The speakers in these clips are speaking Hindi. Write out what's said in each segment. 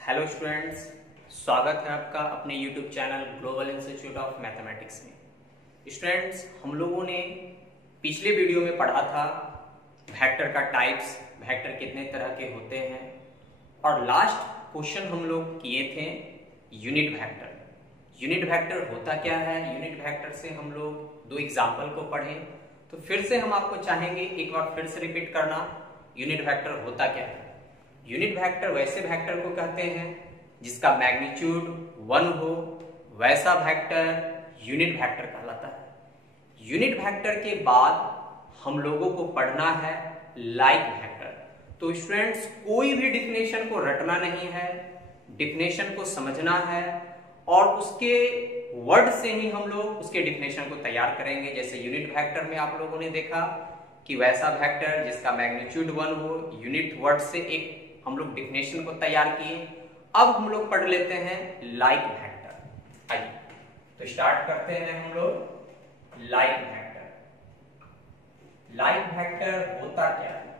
हेलो स्टूडेंट्स, स्वागत है आपका अपने YouTube channel global institute of mathematics में। स्टूडेंट्स, हम लोगों ने पिछले वीडियो में पढ़ा था वेक्टर का टाइप्स, वेक्टर कितने तरह के होते हैं, और लास्ट क्वेश्चन हम लोग किए थे यूनिट वेक्टर। यूनिट वेक्टर होता क्या है, यूनिट वेक्टर से हम लोग दो एग्जाम्पल को पढ़े, तो फिर से हम आपको चाहेंगे एक बार फिर से रिपीट करना यूनिट वेक्टर होता क्या है। यूनिट वेक्टर वैसे वेक्टर को कहते हैं जिसका मैग्नीट्यूड 1 हो, वैसा वेक्टर यूनिट वेक्टर कहलाता है। यूनिट वेक्टर के बाद हम लोगों को पढ़ना है लाइक वेक्टर। तो स्टूडेंट्स, कोई भी डिफिनेशन को रटना नहीं है, डिफिनेशन को समझना है और उसके वर्ड से ही हम लोग उसके डिफिनेशन को तैयार करेंगे। जैसे यूनिट वेक्टर में आप लोगों ने देखा कि वैसा वेक्टर जिसका मैग्नीट्यूड 1 हो, यूनिट वर्ड से एक हम लोग डिफिनेशन को तैयार किए। अब हम लोग पढ़ लेते हैं लाइक वेक्टर। आइए तो स्टार्ट करते हैं हम लोग लाइक वेक्टर। लाइक वेक्टर होता क्या है,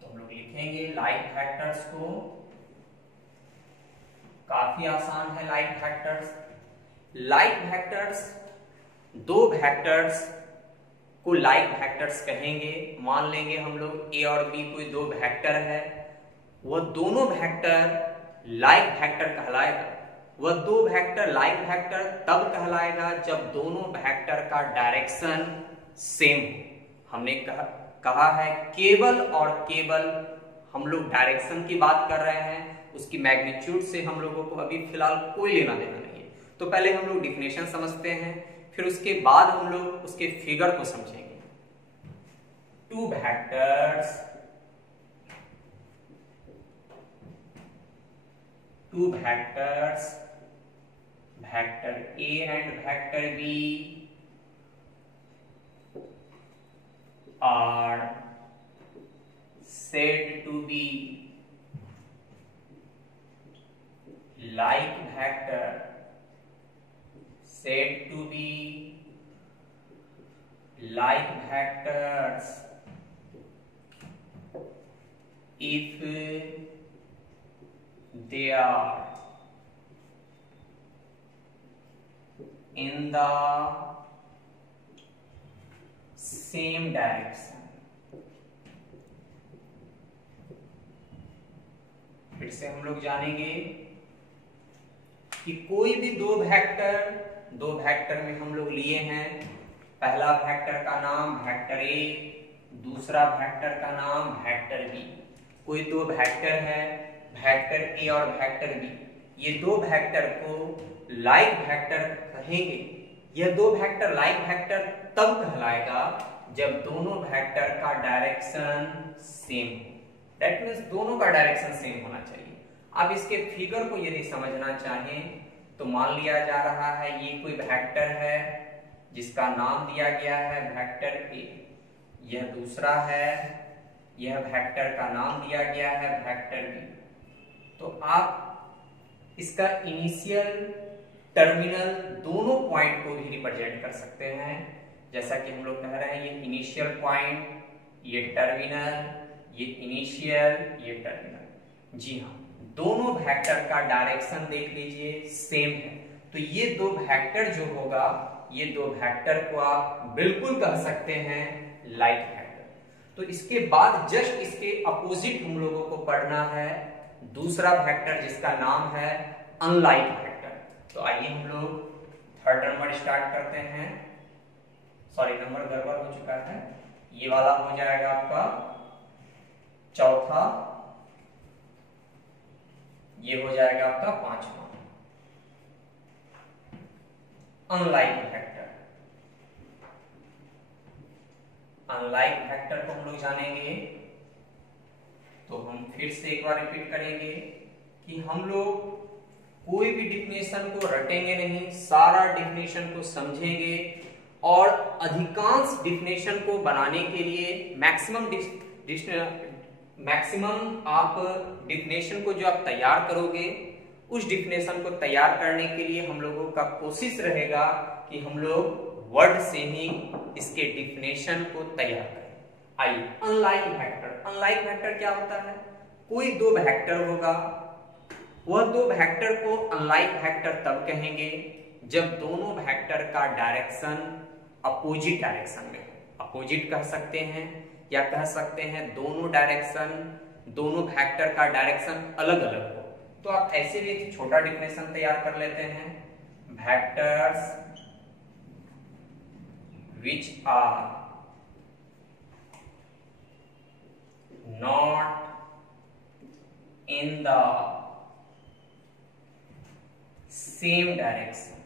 तो हम लोग लिखेंगे लाइक वेक्टर्स को। काफी आसान है लाइक वेक्टर्स। लाइक वेक्टर्स, दो वेक्टर्स को लाइक वेक्टर्स कहेंगे। मान लेंगे हम लोग ए और बी कोई दो वेक्टर है, वह दोनों वेक्टर लाइक वेक्टर कहलाएगा। वह दो वेक्टर लाइक वेक्टर तब कहलाएगा जब दोनों वेक्टर का डायरेक्शन सेम हो। हमने कहा है केवल और केवल हम लोग डायरेक्शन की बात कर रहे हैं, उसकी मैग्नीट्यूड से हम लोगों को अभी फिलहाल कोई लेना देना नहीं है। तो पहले हम लोग डिफिनेशन समझते हैं, फिर उसके बाद हम लोग उसके फिगर को समझेंगे। Two vectors, vector A and vector B are said to be like vector, said to be like vectors if they are in the same direction। फिर से हम लोग जानेंगे कि कोई भी दो वेक्टर में हम लोग लिए हैं। पहला वेक्टर का नाम वेक्टर ए, दूसरा वेक्टर का नाम वेक्टर बी। कोई दो वेक्टर है, वेक्टर ए और वेक्टर बी। ये दो वेक्टर को लाइक वेक्टर कहेंगे। यह दो वेक्टर लाइक वेक्टर तब कहलाएगा जब दोनों वेक्टर का डायरेक्शन सेम हो। दैट मीन्स दोनों का डायरेक्शन सेम होना चाहिए। अब इसके फिगर को यदि समझना चाहें तो मान लिया जा रहा है ये कोई वेक्टर है जिसका नाम दिया गया है वेक्टर ए, यह दूसरा है, यह वेक्टर का नाम दिया गया है वेक्टर बी। तो आप इसका इनिशियल टर्मिनल दोनों पॉइंट को भी रिप्रेजेंट कर सकते हैं। जैसा कि हम लोग कह रहे हैं ये इनिशियल पॉइंट, ये टर्मिनल, ये इनिशियल, ये टर्मिनल। जी हाँ, दोनों वेक्टर का डायरेक्शन देख लीजिए सेम है। तो ये दो वेक्टर जो होगा, ये दो वेक्टर को आप बिल्कुल कह सकते हैं लाइक वेक्टर। तो इसके बाद जस्ट इसके अपोजिट हम लोगों को पढ़ना है दूसरा वेक्टर जिसका नाम है अनलाइक वेक्टर। तो आइए हम लोग थर्ड नंबर स्टार्ट करते हैं। सॉरी, नंबर गड़बड़ हो चुका है। ये वाला हो जाएगा आपका चौथा, ये हो जाएगा आपका पांचवा। अनलाइक वेक्टर, अनलाइक वेक्टर को हम लोग जानेंगे। तो हम फिर से एक बार रिपीट करेंगे कि हम लोग कोई भी डिफिनेशन को रटेंगे नहीं, सारा डिफिनेशन को समझेंगे और अधिकांश डिफिनेशन को बनाने के लिए मैक्सिमम आप डिफिनेशन को जो आप तैयार करोगे, उस डिफिनेशन को तैयार करने के लिए हम लोगों का कोशिश रहेगा कि हम लोग वर्ड से ही इसके डिफिनेशन को तैयार करें। आई। अनलाइक वेक्टर, अनलाइक वेक्टर क्या होता है? कोई दो वेक्टर होगा, वह दो वेक्टर को अनलाइक वेक्टर तब कहेंगे जब दोनों वेक्टर का डायरेक्शन अपोजिट डायरेक्शन में हो। अपोजिट कह सकते हैं या कह सकते हैं दोनों डायरेक्शन, दोनों वेक्टर का डायरेक्शन अलग अलग हो। तो आप ऐसे भी एक छोटा डिफिनेशन तैयार कर लेते हैं, vectors which are not in the same direction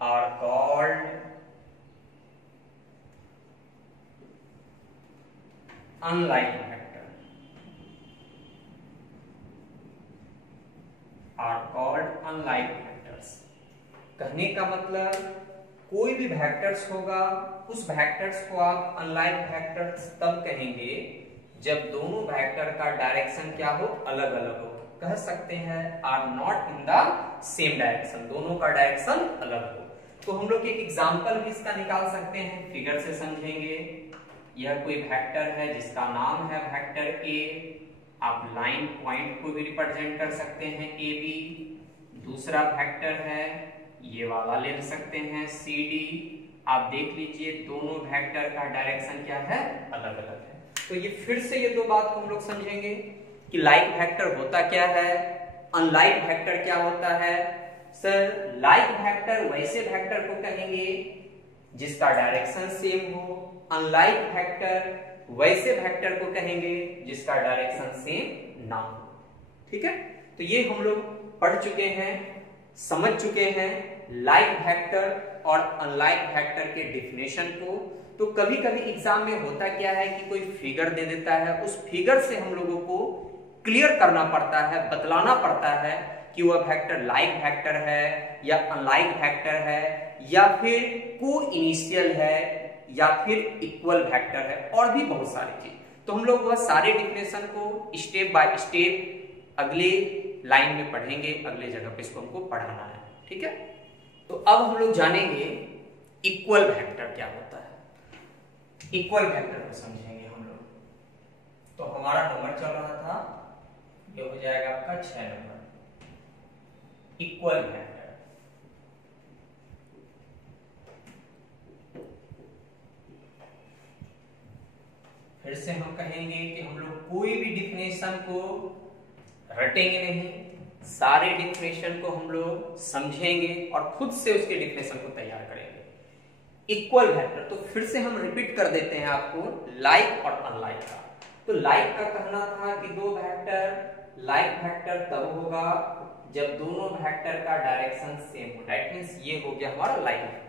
are called unlike vector, are called unlike vectors। कहने का मतलब कोई भी वेक्टर्स होगा, उस वेक्टर्स को आप अनलाइक वेक्टर्स तब कहेंगे जब दोनों वेक्टर का डायरेक्शन क्या हो, अलग अलग हो। कह सकते हैं are not in the same direction, दोनों का डायरेक्शन अलग हो। तो हम लोग एक एग्जांपल भी इसका निकाल सकते हैं, फिगर से समझेंगे। यह कोई वेक्टर है जिसका नाम है वेक्टर ए। आप लाइन पॉइंट को भी रिप्रेजेंट कर सकते हैं ए बी। दूसरा वेक्टर है ये वाला ले सकते हैं सी डी। आप देख लीजिए दोनों वेक्टर का डायरेक्शन क्या है, अलग अलग है। तो ये फिर से ये दो बात को हम लोग समझेंगे कि लाइक वेक्टर होता क्या है, अनलाइक वेक्टर क्या होता है। सर लाइक वेक्टर वैसे वेक्टर को कहेंगे जिसका डायरेक्शन सेम हो, अनलाइक वेक्टर वैसे वेक्टर को कहेंगे जिसका डायरेक्शन सेम ना हो। ठीक है, तो ये हम लोग पढ़ चुके हैं, समझ चुके हैं लाइक वेक्टर और अनलाइक वेक्टर के डिफिनेशन को। तो कभी कभी एग्जाम में होता क्या है कि कोई फिगर दे देता है, उस फिगर से हम लोगों को क्लियर करना पड़ता है, बतलाना पड़ता है कि वह वेक्टर लाइक वेक्टर है या अनलाइक वेक्टर है या फिर को इनिशियल है या फिर इक्वल वेक्टर है, और भी बहुत सारी चीज। तो हम लोग वह सारे डिफिनेशन को स्टेप बाय स्टेप अगले लाइन में पढ़ेंगे, अगले जगह पे इसको हमको पढ़ाना है। ठीक है, तो अब हम लोग जानेंगे इक्वल वेक्टर क्या होता है। इक्वल वेक्टर को समझेंगे हम लोग। तो हमारा नंबर चल रहा था, ये हो जाएगा आपका 6 नंबर, इक्वल वेक्टर। फिर से हम कहेंगे कि हम लोग कोई भी डिफिनेशन को रटेंगे नहीं, सारे डिफिनेशन को हम लोग समझेंगे और खुद से उसके डिफिनेशन को तैयार करेंगे। इक्वल वेक्टर, तो फिर से हम रिपीट कर देते हैं आपको लाइक और अनलाइक का। तो लाइक का कहना था कि दो वेक्टर लाइक वेक्टर तब होगा जब दोनों वेक्टर का डायरेक्शन सेम हो, दैट मींस ये हो गया हमारा लाइक वेक्टर।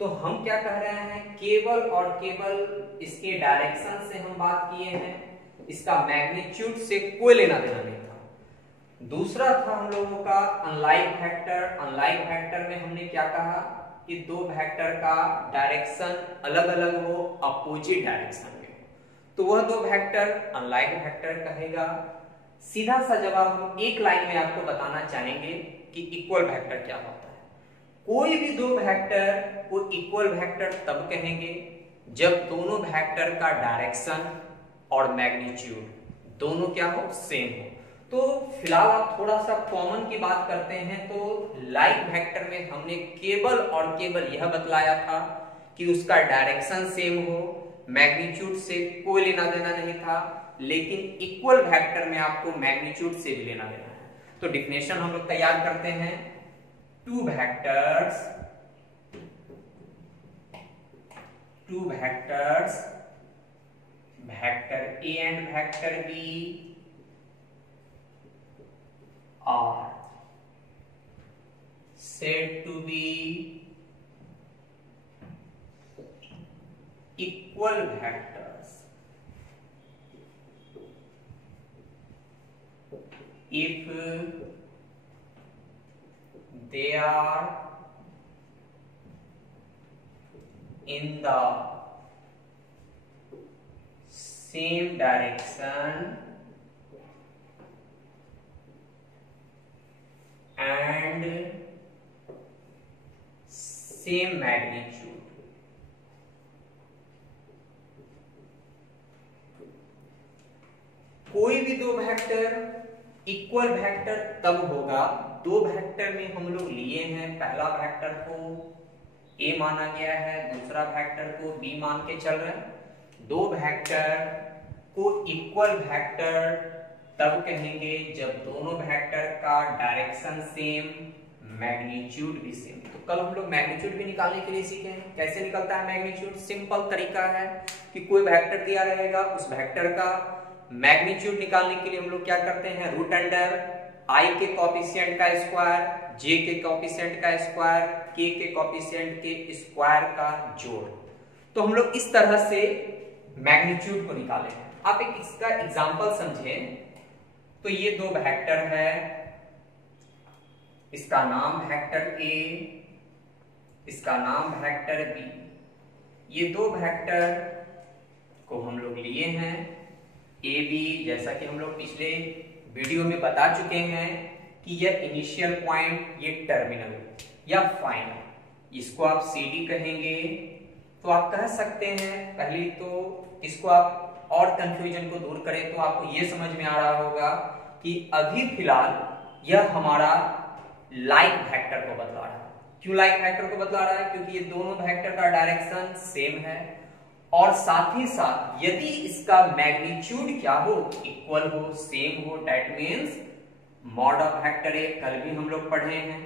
तो हम क्या कह रहे हैं, केवल और केवल इसके डायरेक्शन से हम बात किए हैं, इसका मैग्नीट्यूड से कोई लेना देना नहीं था। दूसरा था हम लोगों का अनलाइक वेक्टर। अनलाइक वेक्टर में हमने क्या कहा कि दो वेक्टर का डायरेक्शन अलग अलग हो, अपोजिट डायरेक्शन में हो, तो वह दो वेक्टर अनलाइक वेक्टर कहेगा। सीधा सा जवाब हम एक लाइन में आपको बताना चाहेंगे कि इक्वल वेक्टर क्या होता है। कोई भी दो वेक्टर को इक्वल वेक्टर तब कहेंगे जब दोनों वेक्टर का डायरेक्शन और मैग्नीट्यूड दोनों क्या हो, सेम हो। तो फिलहाल आप थोड़ा सा कॉमन की बात करते हैं। तो लाइक वेक्टर में हमने केवल और केवल यह बतलाया था कि उसका डायरेक्शन सेम हो, मैग्नीट्यूड से कोई लेना देना नहीं था, लेकिन इक्वल वेक्टर में आपको मैग्नीट्यूड से भी लेना देना है। तो डिफिनेशन हम लोग तैयार करते हैं, two vectors vector A and vector B are said to be equal vectors if they are in the same direction and same magnitude. कोई भी दो वेक्टर इक्वल वेक्टर तब होगा, दो वेक्टर में हम लोग लिए हैं, पहला वेक्टर को ए माना गया है, दूसरा वेक्टर को बी मान के चल रहे हैं। दो वेक्टर को इक्वल वेक्टर तब कहेंगे जब दोनों वेक्टर का डायरेक्शन सेम, मैग्नीट्यूड भी सेम। तो कल हम लोग मैग्नीट्यूड भी निकालने के लिए सीखे हैं। कैसे निकलता है मैग्नीट्यूड? सिंपल तरीका है कि कोई वेक्टर दिया रहेगा, उस वेक्टर का मैग्नीट्यूड निकालने के लिए हम लोग क्या करते हैं, रूट अंडर आई के कोफिशिएंट का स्क्वायर, जे के कोफिशिएंट का स्क्वायर, के कोफिशिएंट के स्क्वायर का जोड़। तो हम लोग इस तरह से मैग्नीट्यूड को निकाले हैं। आप एक इसका एग्जांपल समझें। तो ये दो वेक्टर है, इसका नाम वेक्टर ए, इसका नाम वेक्टर बी। ये दो वेक्टर को हम लोग लिए हैं ए बी, जैसा कि हम लोग पिछले वीडियो में बता चुके हैं कि यह इनिशियल पॉइंट, ये टर्मिनल या फाइनल, इसको आप सी डी कहेंगे। तो आप कह सकते हैं, पहले तो इसको आप और कंफ्यूजन को दूर करें तो आपको यह समझ में आ रहा होगा कि अभी फिलहाल यह हमारा लाइक वेक्टर को बतला रहा है। क्यों लाइक वेक्टर को बतला रहा है? क्योंकि ये दोनों वेक्टर का डायरेक्शन सेम है, और साथ ही साथ यदि इसका मैग्नीट्यूड क्या हो, इक्वल हो, सेम हो, that means mod of vector A. कल भी हम लोग पढ़े हैं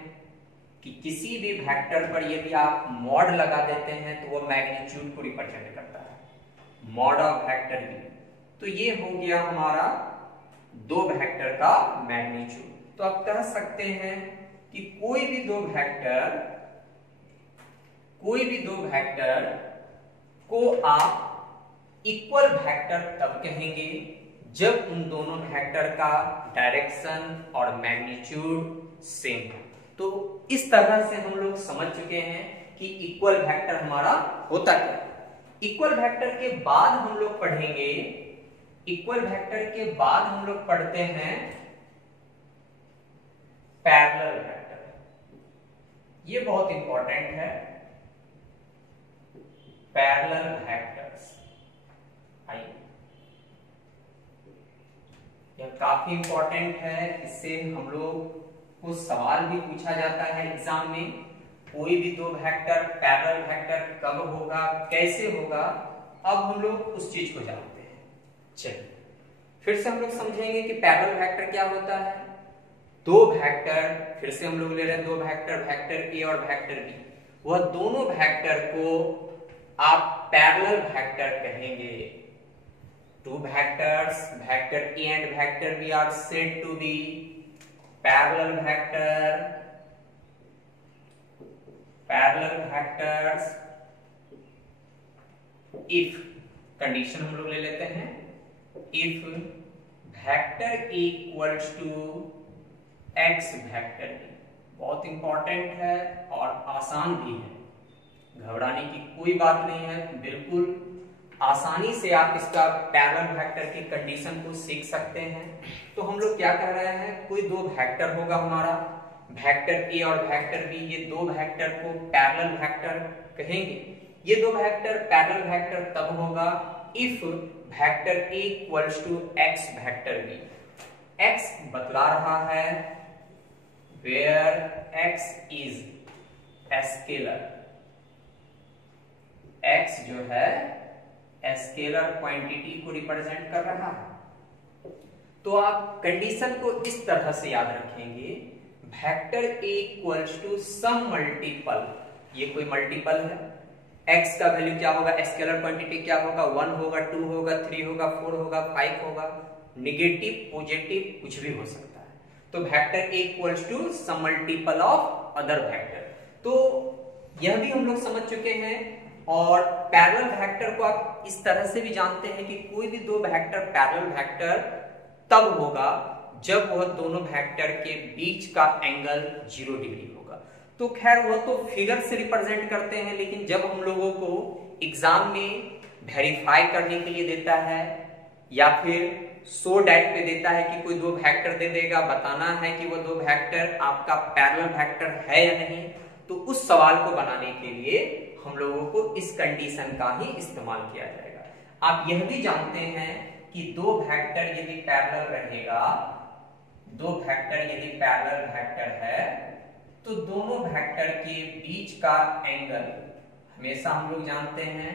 कि किसी भी वेक्टर पर यदि आप मॉड लगा देते हैं तो वो मैग्नीट्यूड को रिप्रेजेंट करता है, मॉड ऑफ वेक्टर बी। तो ये हो गया हमारा दो वेक्टर का मैग्नीट्यूड। तो आप कह सकते हैं कि कोई भी दो वेक्टर को आप इक्वल वेक्टर तब कहेंगे जब उन दोनों वेक्टर का डायरेक्शन और मैग्नीट्यूड सेम है। तो इस तरह से हम लोग समझ चुके हैं कि इक्वल वेक्टर हमारा होता क्या है। इक्वल वेक्टर के बाद हम लोग पढ़ेंगे, इक्वल वेक्टर के बाद हम लोग पढ़ते हैं पैरेलल वेक्टर। ये बहुत इंपॉर्टेंट है, पैरेलल वेक्टर्स। आइए, यह काफी इंपॉर्टेंट है, इससे हम लोग को सवाल भी पूछा जाता है एग्जाम में। कोई भी दो वेक्टर पैरेलल वेक्टर कब होगा, कैसे होगा, अब हम लोग उस चीज को जानते हैं। चलिए फिर से हम लोग समझेंगे कि पैरेलल वेक्टर क्या होता है। दो वेक्टर, फिर से हम लोग ले रहे हैं दो वेक्टर, वेक्टर ए और वेक्टर बी। वह दोनों वेक्टर को आप पैरेलल वेक्टर कहेंगे। Two vectors, vector A and vector B are said to be parallel vector, parallel vectors if, condition हम लोग ले लेते हैं, if vector equals to X vector B. बहुत इंपॉर्टेंट है और आसान भी है, घबराने की कोई बात नहीं है, बिल्कुल आसानी से आप इसका पैरेलल वेक्टर की कंडीशन को सीख सकते हैं। तो हम लोग क्या कह रहे हैं, कोई दो वेक्टर होगा हमारा, वेक्टर ए और वेक्टर बी, ये दो वेक्टर को पैरेलल वेक्टर कहेंगे। ये दो वेक्टर पैरेलल वेक्टर तब होगा if vector A equals to X vector B. X बतला रहा है where X is scalar, X जो है स्केलर क्वांटिटी को रिप्रेजेंट कर रहा है। तो आप कंडीशन को इस तरह से याद रखेंगे, vector A equals to some multiple, ये कोई मल्टीपल है, x का वैल्यू क्या होगा, स्केलर क्वांटिटी क्या होगा, 1 होगा, 2 होगा, 3 होगा, 4 होगा, 5 होगा, नेगेटिव पॉजिटिव कुछ भी हो सकता है। तो vector A equals to some multiple of other vector. तो यह भी हम लोग समझ चुके हैं। और पैरेलल वेक्टर को आप इस तरह से भी जानते हैं कि कोई भी दो वेक्टर पैरेलल वेक्टर तब होगा जब वह दोनों वेक्टर के बीच का एंगल 0 डिग्री होगा। तो खैर वह तो फिगर से रिप्रेजेंट करते हैं, लेकिन जब हम लोगों को एग्जाम में वेरीफाई करने के लिए देता है या फिर सो डैट पे देता है कि कोई दो वेक्टर दे देगा, बताना है कि वो दो वेक्टर आपका पैरेलल वेक्टर है या नहीं, तो उस सवाल को बनाने के लिए हम लोगों को इस कंडीशन का ही इस्तेमाल किया जाएगा। आप यह भी जानते हैं कि दो वेक्टर यदि पैरेलल रहेगा, दो वेक्टर यदि पैरेलल वेक्टर है तो दोनों वेक्टर के बीच का एंगल हमेशा हम लोग जानते हैं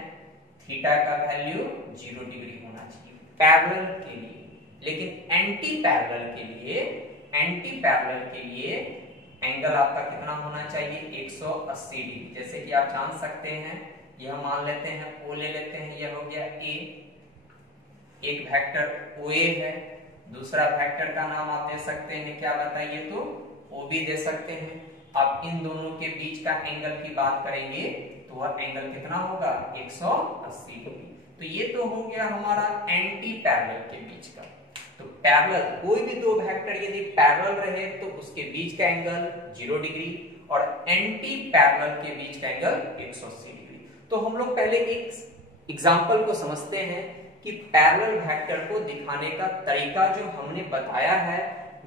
थीटा का वैल्यू 0 डिग्री होना चाहिए पैरेलल के लिए। लेकिन एंटी पैरेलल के लिए एंगल आपका कितना होना चाहिए 180 डिग्री। जैसे कि आप जान सकते हैं, यह मान लेते हैं O ले लेते हैं, यह हो गया A, एक वेक्टर OA है, दूसरा वेक्टर का नाम आप दे सकते हैं, क्या बताइए, तो OB दे सकते हैं। अब इन दोनों के बीच का एंगल की बात करेंगे तो वह एंगल कितना होगा 180 डिग्री। तो ये तो हो गया हमारा एंटी पैरेलल के बीच का। तो पैरेलल, कोई भी दो वेक्टर यदि पैरेलल रहे तो उसके बीच का एंगल 0 डिग्री और एंटी पैरेलल के बीच का एंगल 180 डिग्री। तो हम लोग पहले एक एग्जांपल को समझते हैं कि पैरेलल वेक्टर को दिखाने का तरीका जो हमने बताया है,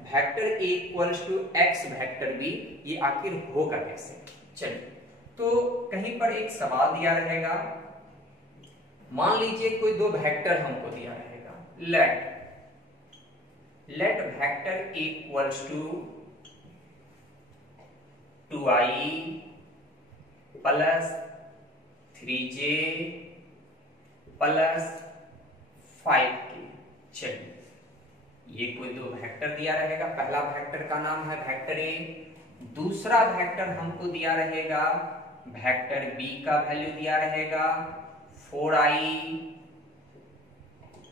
vector A equals to x vector B, ये आखिर होगा कैसे। चलिए, तो कहीं पर एक सवाल दिया रहेगा, मान लीजिए कोई दो वेक्टर हमको दिया रहेगा, let vector A equals to 2i plus 3j plus 5k। चलिए, ये कोई दो वेक्टर दिया रहेगा, पहला वेक्टर का नाम है वेक्टर A, दूसरा वेक्टर हमको दिया रहेगा वेक्टर B का वैल्यू दिया रहेगा 4i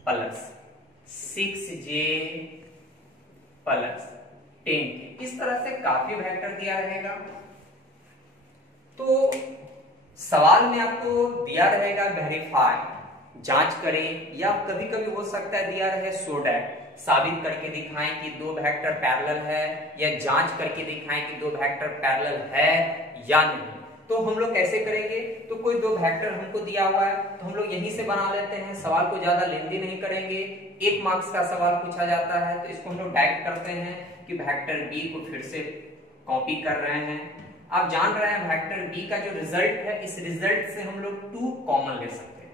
प्लस 6j प्लस 10। इस तरह से काफी वेक्टर दिया रहेगा। तो सवाल में आपको दिया रहेगा वेरीफाई, जांच करें, या कभी कभी हो सकता है दिया रहे सो दैट, साबित करके दिखाएं कि दो वेक्टर पैरेलल है, या जांच करके दिखाएं कि दो वेक्टर पैरेलल है या नहीं। तो हम लोग कैसे करेंगे, तो कोई दो वेक्टर हमको दिया हुआ है तो हम लोग यहीं से बना लेते हैं, सवाल को ज्यादा लेंदी नहीं करेंगे। 1 मार्क्स का सवाल पूछा जाता है तो इसको हम लोग डायरेक्ट करते हैं कि वेक्टर B को फिर से कॉपी कर रहे हैं। आप जान रहे हैं वेक्टर B का जो रिजल्ट है, इस रिजल्ट से हम लोग 2 कॉमन ले सकते हैं।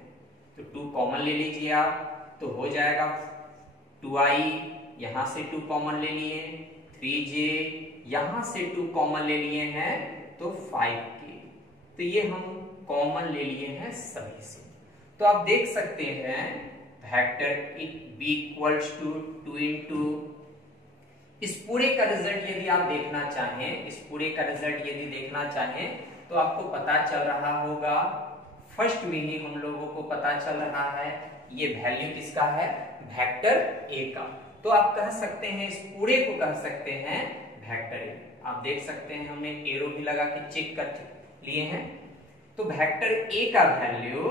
तो 2 कॉमन ले लीजिए आप, तो हो जाएगा 2i, यहां से 2 कॉमन ले लिए, 3j, यहां से 2 कॉमन ले लिए हैं तो 5k। तो ये हम कॉमन ले लिए हैं सभी से। तो आप देख सकते हैं vector B equals to 2 into, इस पूरे का रिजल्ट यदि आप देखना चाहें, इस पूरे का रिजल्ट यदि देखना चाहें तो आपको पता चल रहा होगा, फर्स्ट में ही हम लोगों को पता चल रहा है ये वैल्यू किसका है, वेक्टर A का। तो आप कह सकते हैं, इस पूरे को कह सकते हैं वेक्टर A। आप देख सकते हैं हमने एरो भी लगा के चेक कर लिए हैं। तो वेक्टर A का वैल्यू,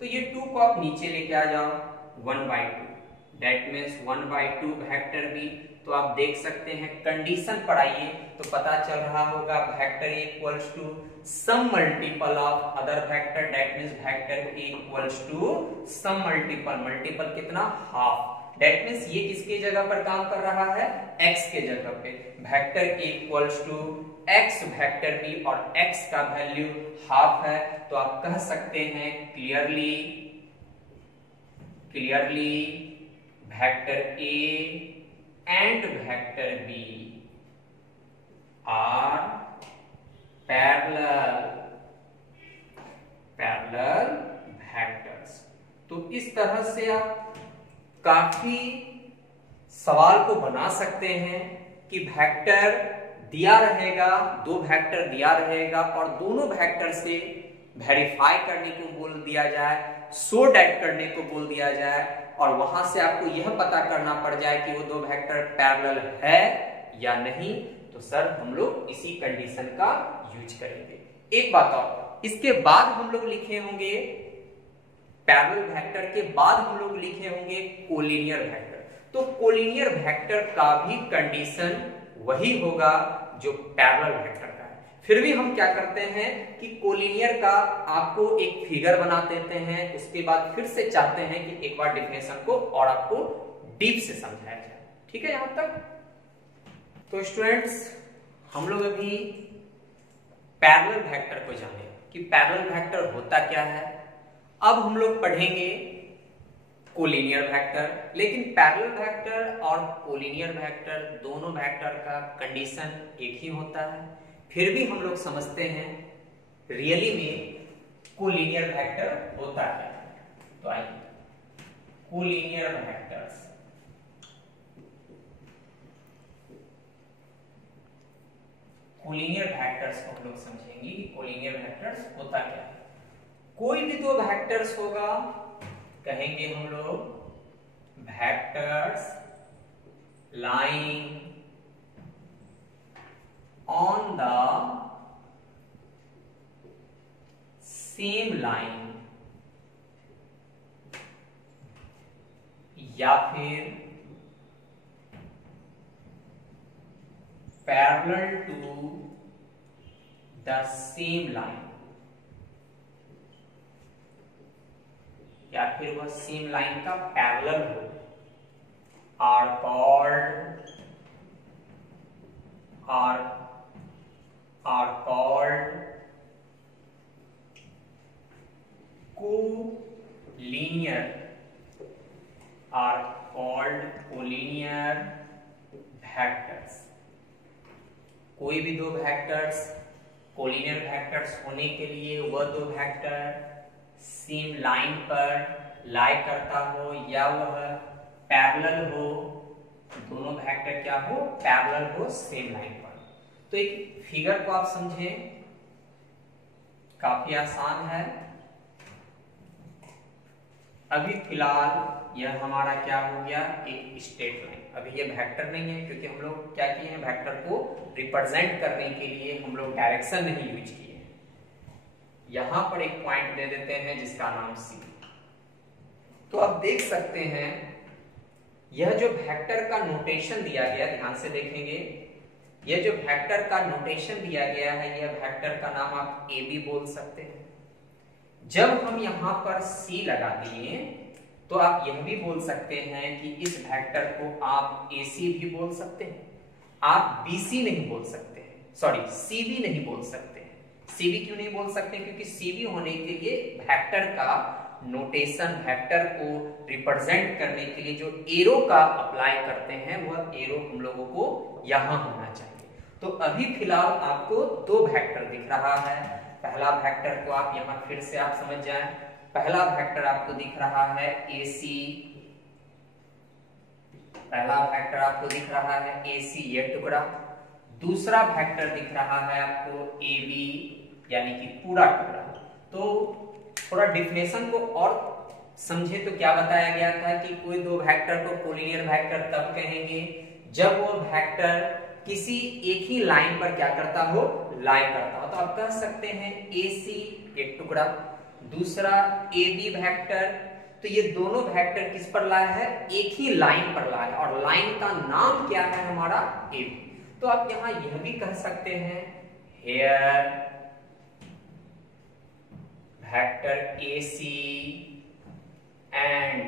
तो ये 2 को आप नीचे लेके आ जाओ, 1/2, दैट मीन्स 1/2 वेक्टर B। तो आप देख सकते हैं, कंडीशन पढ़ाइए तो पता चल रहा होगा vector A equals to some multiple of other vector, that means vector A equals to some multiple कितना, हाफ। दैट मीन्स ये किसके जगह पर काम कर रहा है, x के जगह पे। Vector A equals to x vector B और x का वैल्यू हाफ है। तो आप कह सकते हैं clearly vector A and vector B are parallel vectors. तो इस तरह से आप काफी सवाल को बना सकते हैं कि वेक्टर दिया रहेगा, दो वेक्टर दिया रहेगा और दोनों वेक्टर से वेरीफाई करने को बोल दिया जाए, सो डैट करने को बोल दिया जाए, और वहां से आपको यह पता करना पड़ जाए कि वो दो वेक्टर पैरेलल है या नहीं। तो सर हम लोग इसी कंडीशन का यूज करेंगे। एक बात और, इसके बाद हम लोग लिखे होंगे पैरेलल वेक्टर के बाद हम लोग लिखे होंगे कोलिनियर वेक्टर। तो कोलिनियर वेक्टर का भी कंडीशन वही होगा जो पैरेलल वेक्टर का है। फिर भी हम क्या करते हैं कि कोलिनियर का आपको एक फिगर बना देते हैं, उसके बाद फिर से चाहते हैं कि एक बार डेफिनेशन को और आपको डीप से समझाया जाए। ठीक है यहां तक? तो स्टूडेंट्स हम लोग अभी पैरेलल वेक्टर को जाने कि पैरेलल वेक्टर होता क्या है। अब हम लोग पढ़ेंगे कोलिनियर वेक्टर, लेकिन पैरेलल वेक्टर और कोलिनियर वेक्टर दोनों वेक्टर का कंडीशन एक ही होता है, फिर भी हम लोग समझते हैं रियली में कोलिनियर वेक्टर होता है। तो आइए कोलिनियर वेक्टर्स, कोलिनियर वेक्टर्स को हम लोग समझेंगे कि कोलिनियर वेक्टर्स होता क्या है। कोई भी दो वेक्टर्स होगा, कहेंगे हम लोग vectors lying on the same line, या फिर parallel to the same line, या फिर वह सेम लाइन का पैरेलल हो, आर कॉल्ड कोलिनियर वेक्टर्स। कोई भी दो वेक्टर्स कोलिनियर वेक्टर्स होने के लिए वह दो वेक्टर सेम लाइन पर लाई करता हो या वह पैरेलल हो, दोनों वेक्टर क्या हो, पैरेलल हो सेम लाइन पर। तो एक फिगर को आप समझें, काफी आसान है। अभी फिलहाल यह हमारा क्या हो गया, एक स्ट्रेट लाइन। अभी ये वेक्टर नहीं है क्योंकि हम लोग क्या किए हैं, वेक्टर को रिप्रेजेंट करने के लिए हम लोग डायरेक्शन नहीं यूज किए हैं। यहां पर एक पॉइंट दे देते हैं जिसका नाम सी। तो आप देख सकते हैं यह जो वेक्टर का नोटेशन दिया गया, ध्यान से देखेंगे, यह जो वेक्टर का नोटेशन दिया गया है, यह वेक्टर का नाम आप ए बी बोल सकते हैं। जब हम यहां पर सी लगा दिए तो आप यह भी बोल सकते हैं कि इस वेक्टर को आप AC भी बोल सकते हैं, आप BC नहीं बोल सकते हैं, सॉरी CB नहीं बोल सकते हैं। CB क्यों नहीं बोल सकते? क्योंकि CB होने के लिए वेक्टर का नोटेशन, वेक्टर को रिप्रेजेंट करने के लिए जो एरो का अप्लाई करते हैं, वह एरो हम लोगों को यहां होना चाहिए। तो अभी फिलहाल आपको दो वेक्टर दिख रहा है। पहला वेक्टर को आप यहां फिर से आप समझ जाएं, पहला वेक्टर आपको दिख रहा है AC, पहला वेक्टर आपको दिख रहा है AC ये टुकड़ा, दूसरा वेक्टर दिख रहा है आपको AB यानी कि पूरा टुकड़ा। तो थोड़ा डिफिनेशन को और समझे तो क्या बताया गया था कि कोई दो वेक्टर को कोलिनियर वेक्टर तब कहेंगे जब वो वेक्टर किसी एक ही लाइन पर क्या करता हो, लाई करता हो। तो आप कह सकते हैं AC एक टुकड़ा, दूसरा AB वेक्टर। तो ये दोनों वेक्टर किस पर लाया है, एक ही लाइन पर लाया है, और लाइन का नाम क्या है हमारा, AB। तो आप यहां यह भी कह सकते हैं here vector AC and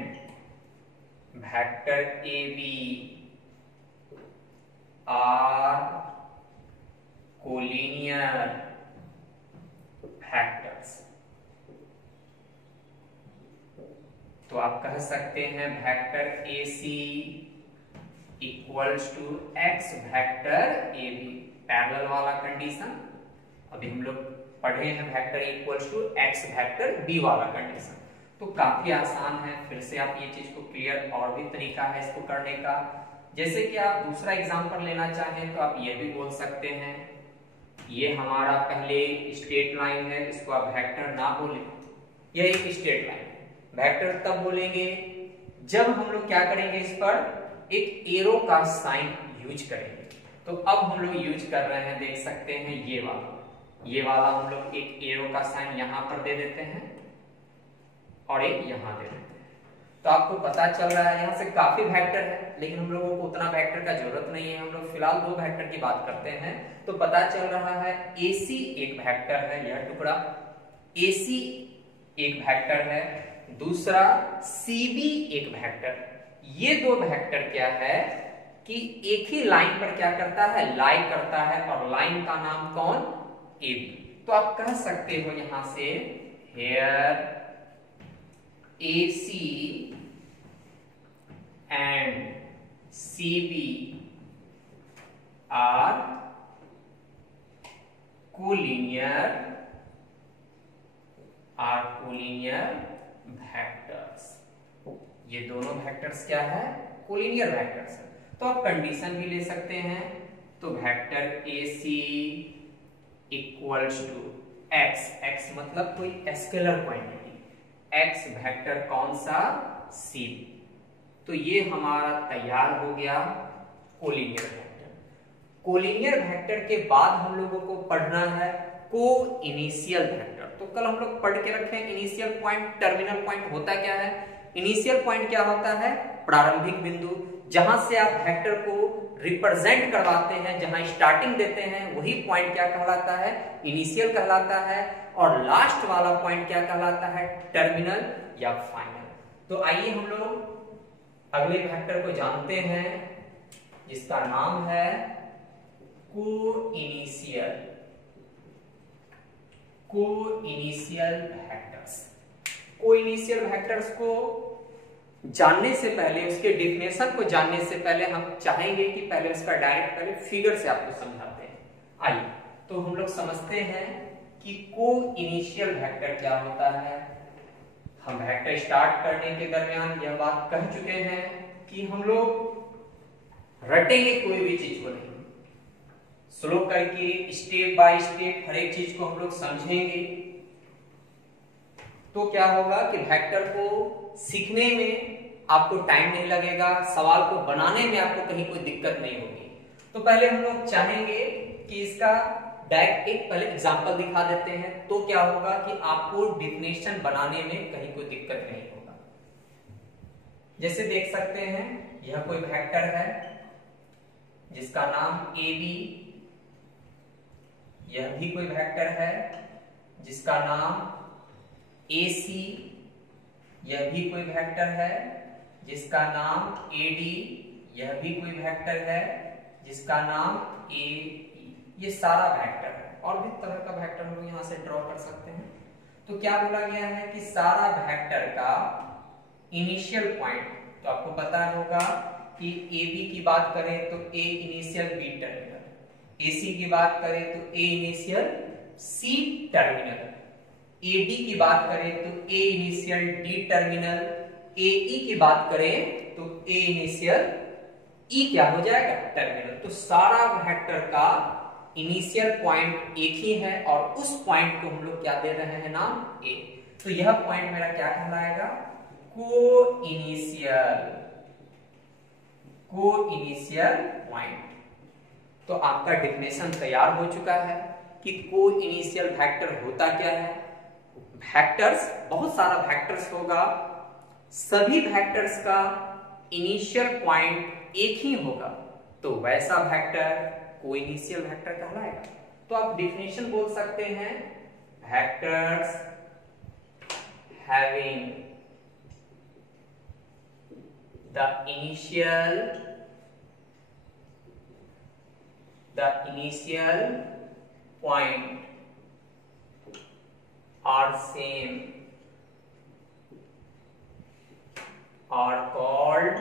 vector AB are collinear vectors. तो आप कह सकते हैं vector AC equals to X vector AB, parallel वाला कंडीशन। अभी हम लोग पढ़े हैं vector equals to X vector B वाला कंडीशन। तो काफी आसान है, फिर से आप ये चीज को क्लियर, और भी तरीका है इसको करने का। जैसे कि आप दूसरा एग्जांपल लेना चाहें तो आप ये भी बोल सकते हैं, ये हमारा पहले स्ट्रेट लाइन है, इसको आप वेक्टर ना बोले, यह एक स्ट्रेट लाइन है। वेक्टर तब बोलेंगे जब हम लोग क्या करेंगे, इस पर एक एरो का साइन यूज करेंगे। तो अब हम लोग यूज कर रहे हैं, देख सकते हैं ये वाला हम लोग एक एरो का साइन यहां पर दे देते हैं और एक यहां दे देते हैं। तो आपको पता चल रहा है यहां से काफी वेक्टर है, लेकिन हम लोगों को उतना वेक्टर का जरूरत नहीं है। हम लोग फिलहाल दो वेक्टर की बात करते हैं। तो पता चल रहा है AC एक वेक्टर है, यह टुकड़ा AC एक वेक्टर है, दूसरा CB एक वेक्टर। ये दो वेक्टर क्या है कि एक ही लाइन पर क्या करता है, लाई करता है, और लाइन का नाम कौन, ए बी। तो आप कह सकते हो यहां से here A C and C B are collinear vectors. ये दोनों वेक्टर्स क्या है, कोलिनियर वेक्टर्स है। तो आप कंडीशन भी ले सकते हैं। तो vector A C equals to X, X मतलब कोई स्केलर क्वांटिटी, एक्स वेक्टर कौन सा, सी। तो ये हमारा तैयार हो गया कोलिनियर वेक्टर। कोलिनियर वेक्टर के बाद हम लोगों को पढ़ना है को इनिशियल वेक्टर। तो कल हम लोग पढ़ के रखे हैं इनिशियल पॉइंट, टर्मिनल पॉइंट होता क्या है। इनिशियल पॉइंट क्या होता है, प्रारंभिक बिंदु, जहां से आप वेक्टर को रिप्रेजेंट करवाते हैं, जहां स्टार्टिंग देते हैं, वही पॉइंट क्या कहलाता है, इनिशियल कहलाता है। और लास्ट वाला पॉइंट क्या कहलाता है, टर्मिनल या फाइनल। तो आइए हम लोग अगले वेक्टर को जानते हैं, जिसका नाम है को इनिशियल वेक्टर्स। को इनिशियल वेक्टर्स को जानने से पहले, उसके डिफिनेशन को जानने से पहले हम चाहेंगे कि पहले उसका डायरेक्ट पहले फिगर से आपको समझाते हैं। आइए तो हम लोग समझते हैं कि को इनिशियल वेक्टर क्या होता है। हम वेक्टर स्टार्ट करने के दरमियान यह बात कह चुके हैं कि हम लोग रटेंगे कोई भी चीज को नहीं, स्लो करके स्टेप बाय स्टेप हर एक चीज को हम लोग समझेंगे। तो क्या होगा कि वेक्टर को सीखने में आपको टाइम नहीं लगेगा, सवाल को बनाने में आपको कहीं कोई दिक्कत नहीं होगी। तो पहले हम लोग चाहेंगे कि इसका डायरेक्ट एक पहले एग्जांपल दिखा देते हैं। तो क्या होगा कि आपको डिफिनेशन बनाने में कहीं कोई दिक्कत नहीं होगा। जैसे देख सकते हैं यह कोई वेक्टर है जिसका नाम ए बी, यह भी कोई वेक्टर है जिसका नाम ए सी, यह भी कोई वेक्टर है जिसका नाम ए डी, यह भी कोई वेक्टर है जिसका नाम ए ई। ये सारा वेक्टर है, और भी तरह का वेक्टर हम लोग यहां से ड्रॉ कर सकते हैं। तो क्या बोला गया है कि सारा वेक्टर का इनिशियल पॉइंट, तो आपको पता होगा कि ए बी की बात करें तो A initial B terminal, A C की बात करें तो A initial C terminal, A D की बात करें तो A initial D terminal, A E की बात करें तो ए इनिशियल ई क्या हो जाएगा, टर्मिनल। तो सारा वेक्टर का इनिशियल पॉइंट एक ही है, और उस पॉइंट को हम लोग क्या दे रहे हैं, नाम ए। तो यह पॉइंट मेरा क्या कहलाएगा, को इनिशियल पॉइंट। तो आपका डिफिनेशन तैयार हो चुका है कि को इनिशियल वेक्टर होता क्या है। वेक्टर्स, बहुत सारा वेक्टर्स होगा, सभी वेक्टर्स का इनिशियल पॉइंट एक ही होगा, तो वैसा वेक्टर को इनिशियल वेक्टर कहलाएगा। तो आप डिफिनेशन बोल सकते हैं, vectors having the initial point are same are called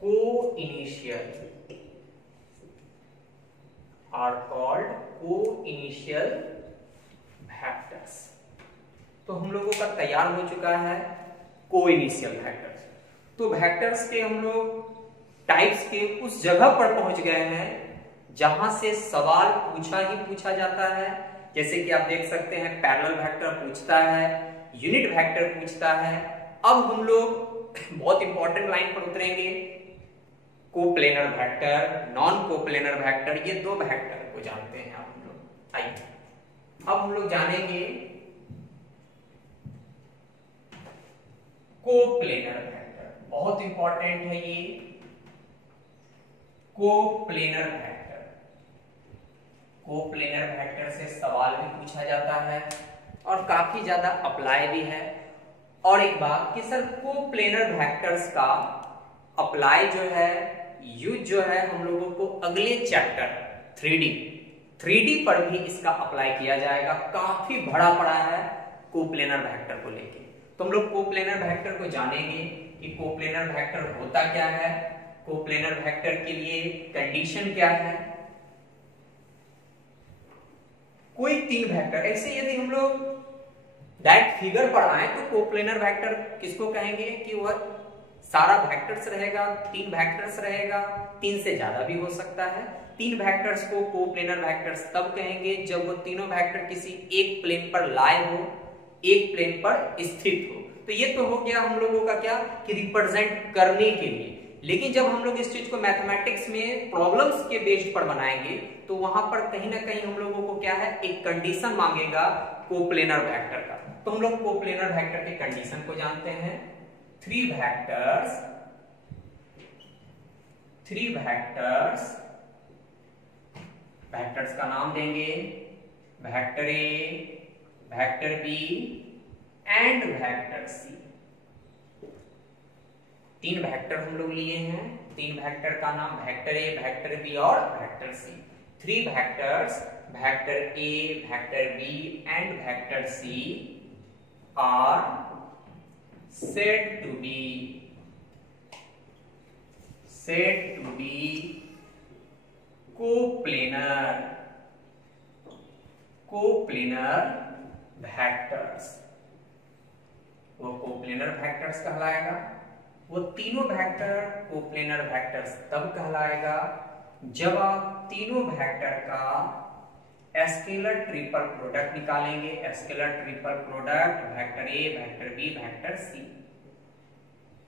co-initial vectors. तो हम लोगों का तैयार हो चुका है को इनिशियल वेक्टर्स। तो वेक्टर्स के हम लोग टाइप्स के उस जगह पर पहुंच गए हैं जहां से सवाल पूछा ही पूछा जाता है। जैसे कि आप देख सकते हैं पैरेलल वेक्टर पूछता है, यूनिट वेक्टर पूछता है। अब हम लोग बहुत इंपॉर्टेंट लाइन पर उतरेंगे, coplanar vector, non coplanar vector. ये दो वेक्टर को जानते हैं आप लोग। आइए अब हम लोग जानेंगे कोप्लेनर वेक्टर, बहुत इंपॉर्टेंट है ये कोप्लेनर वेक्टर। कोप्लेनर वेक्टर से सवाल भी पूछा जाता है और काफी ज्यादा अप्लाई भी है। और एक बात कि सर कोप्लेनर वेक्टर्स का अप्लाई जो है, यूज जो है हम लोगों को अगले चैप्टर 3D पर भी इसका अप्लाई किया जाएगा। काफी बड़ा पड़ा है कोप्लेनर वेक्टर को लेके। तो हम लोग कोप्लेनर वेक्टर को जानेंगे कि कोप्लेनर वेक्टर होता क्या है, कोप्लेनर वेक्टर के लिए कंडीशन क्या है। कोई तीन वेक्टर, ऐसे यदि हम लोग डायरेक्ट फिगर पढ़ाएं तो कोप्लेनर वेक्टर किसको कहेंगे कि वह सारा वेक्टर्स रहेगा, तीन वेक्टर्स रहेगा, तीन से ज्यादा भी हो सकता है। तीन वेक्टर्स को कोप्लेनर वेक्टर्स तब कहेंगे जब वो तीनों वेक्टर किसी एक प्लेन पर लाए हो, एक प्लेन पर स्थित हो। तो ये तो हो गया हम लोगों का क्या कि रिप्रेजेंट करने के लिए। लेकिन जब हम लोग इस चीज को मैथमेटिक्स में प्रॉब्लम्स के बेस्ड पर बनाएंगे तो वहां पर कहीं ना कहीं हम लोगों को क्या है, एक कंडीशन मांगेगा कोप्लेनर वेक्टर का। तो हम लोग कोप्लेनर वेक्टर के कंडीशन को जानते हैं। थ्री वेक्टर्स का नाम देंगे vector A, vector B and vector C. तीन वेक्टर हम लोग लिए हैं, तीन वेक्टर का नाम वेक्टर ए, वेक्टर बी और vector C. Three vectors vector A, vector B and vector C are said to be coplanar vectors। वो कोप्लेनर वेक्टर्स कहलाएगा। वो तीनों वेक्टर कोप्लेनर वेक्टर्स तब कहलाएगा जब आप तीनों वेक्टर का स्केलर ट्रिपल प्रोडक्ट निकालेंगे। Scalar triple product vector A, vector B, vector C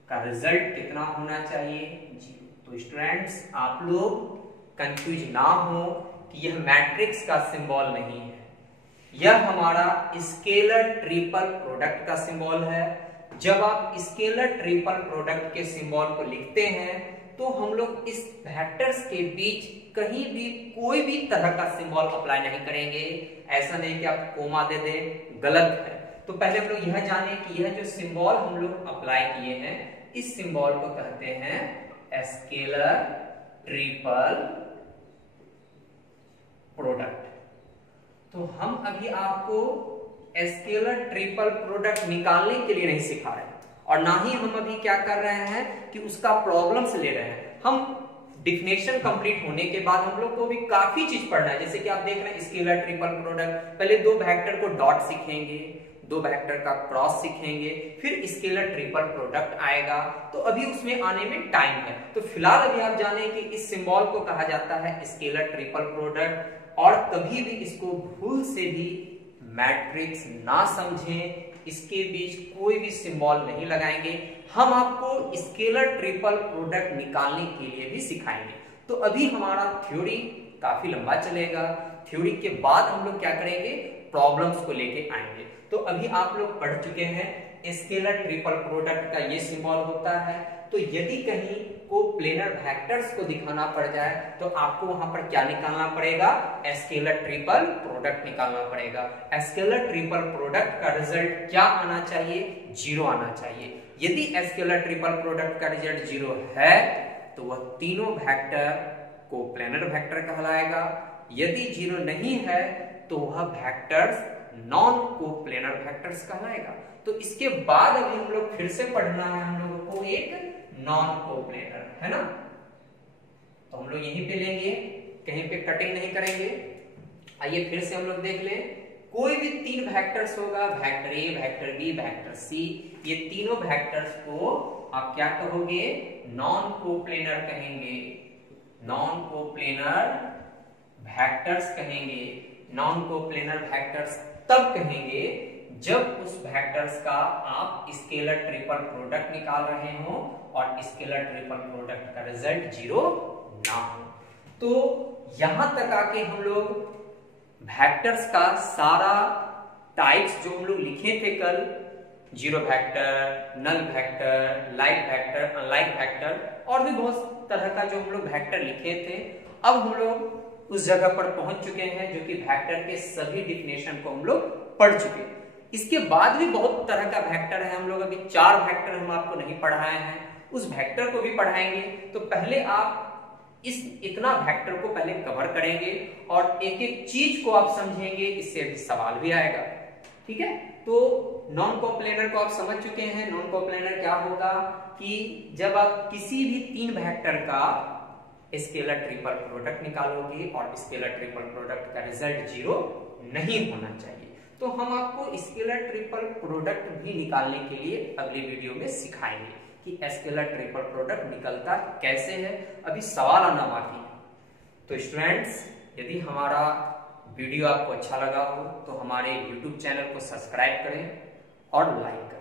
का रिजल्ट कितना होना चाहिए? 0। तो स्टूडेंट्स आप लोग कंफ्यूज ना हो कि यह मैट्रिक्स का सिंबल नहीं है, यह हमारा स्केलर ट्रिपल प्रोडक्ट का सिंबल है। जब आप स्केलर ट्रिपल प्रोडक्ट के सिंबल को लिखते हैं तो हम लोग इस वेक्टर्स के बीच कहीं भी कोई भी तरह का सिंबल अप्लाई नहीं करेंगे। ऐसा नहीं कि आप कोमा दे दे, गलत है। तो पहले हम लोग यह जाने कि यह जो सिंबल हम लोग अप्लाई किए हैं, इस सिंबल को कहते हैं स्केलर ट्रिपल प्रोडक्ट। तो हम अभी आपको स्केलर ट्रिपल प्रोडक्ट निकालने के लिए नहीं सिखा रहे हैं और ना ही हम अभी क्या कर रहे हैं कि उसका प्रॉब्लम्स ले रहे हैं। हम डिफिनेशन कंप्लीट होने के बाद हम लोग को भी काफी चीज पढ़ना है। जैसे कि आप देख रहे हैं स्केलर ट्रिपल प्रोडक्ट, पहले दो वेक्टर को डॉट सीखेंगे, दो वेक्टर का क्रॉस सीखेंगे, फिर स्केलर ट्रिपल प्रोडक्ट आएगा। तो अभी उसमें आने में टाइम है। तो फिलहाल अभी आप जाने कि इस सिंबल को कहा जाता है स्केलर ट्रिपल प्रोडक्ट। और कभी भी इसको भूल से भी मैट्रिक्स ना समझें, इसके बीच कोई भी सिंबल नहीं लगाएंगे। हम आपको स्केलर ट्रिपल प्रोडक्ट निकालने के लिए भी सिखाएंगे। तो अभी हमारा थ्योरी काफी लंबा चलेगा। थ्योरी के बाद हम लोग क्या करेंगे, प्रॉब्लम्स को लेके आएंगे। तो अभी आप लोग पढ़ चुके हैं स्केलर ट्रिपल प्रोडक्ट का ये सिंबल होता है। तो यदि कहीं को प्लेनर वेक्टर्स को दिखाना पड़ जाए तो आपको वहां पर क्या निकालना पड़ेगा, स्केलर ट्रिपल प्रोडक्ट निकालना पड़ेगा। स्केलर ट्रिपल प्रोडक्ट का रिजल्ट क्या आना चाहिए, 0 आना चाहिए। यदि स्केलर ट्रिपल प्रोडक्ट का रिजल्ट 0 है तो वह तीनों वेक्टर को प्लेनर वेक्टर कहलाएगा। यदि 0 नहीं है तो वह वेक्टर्स नॉन कोप्लेनर वेक्टर्स कहलाएगा। तो इसके बाद अभी हम लोग फिर से पढ़ना है हम लोगों को एक नॉन कोप्लेनर, है ना। तो हम लोग यहीं पे लेंगे, कहीं पे कटिंग नहीं करेंगे। आइए फिर से हम लोग देख लें। कोई भी तीन वेक्टर्स होगा, vector A, vector B, vector C, ये तीनों वेक्टर्स को आप क्या कहोगे, नॉन कोप्लेनर कहेंगे। नॉन कोप्लेनर वेक्टर्स कहेंगे। नॉन कोप्लेनर वेक्टर्स तब कहेंगे जब उस वेक्टर्स का आप स्केलर ट्रिपल प्रोडक्ट निकाल रहे हो और स्केलर ट्रिपल प्रोडक्ट का रिजल्ट 0 ना हो। तो यहां तक आके हम लोग वेक्टर्स का सारा टाइप्स जो हम लोग लिखे थे कल, zero vector, null vector, like vector, unlike vector और भी बहुत तरह का जो हम लोग वेक्टर लिखे थे, अब हम लोग उस जगह पर पहुंच चुके हैं जो कि वेक्टर के सभी डिफिनेशन को हम लोग पढ़ चुके हैं। इसके बाद भी बहुत तरह का वेक्टर है। हम लोग अभी 4 वेक्टर हम आपको नहीं पढ़ाए हैं। उस वेक्टर को भी पढ़ाएंगे। तो पहले आप इतना वेक्टर को पहले कवर करेंगे और एक एक चीज को आप समझेंगे, इससे अभी सवाल भी आएगा। ठीक है, तो नॉन कोप्लेनर को आप समझ चुके हैं। नॉन कोप्लेनर क्या होगा कि जब आप किसी भी तीन वेक्टर का स्केलर ट्रिपल प्रोडक्ट निकालोगे और स्केलर ट्रिपल प्रोडक्ट का रिजल्ट 0 नहीं होना चाहिए। तो हम आपको स्केलर ट्रिपल प्रोडक्ट भी निकालने के लिए अगली वीडियो में सिखाएंगे कि स्केलर ट्रिपल प्रोडक्ट निकलता कैसे है, अभी सवाल आना बाकी है। तो स्टूडेंट्स, यदि हमारा वीडियो आपको अच्छा लगा हो तो हमारे YouTube चैनल को सब्सक्राइब करें और लाइक करें।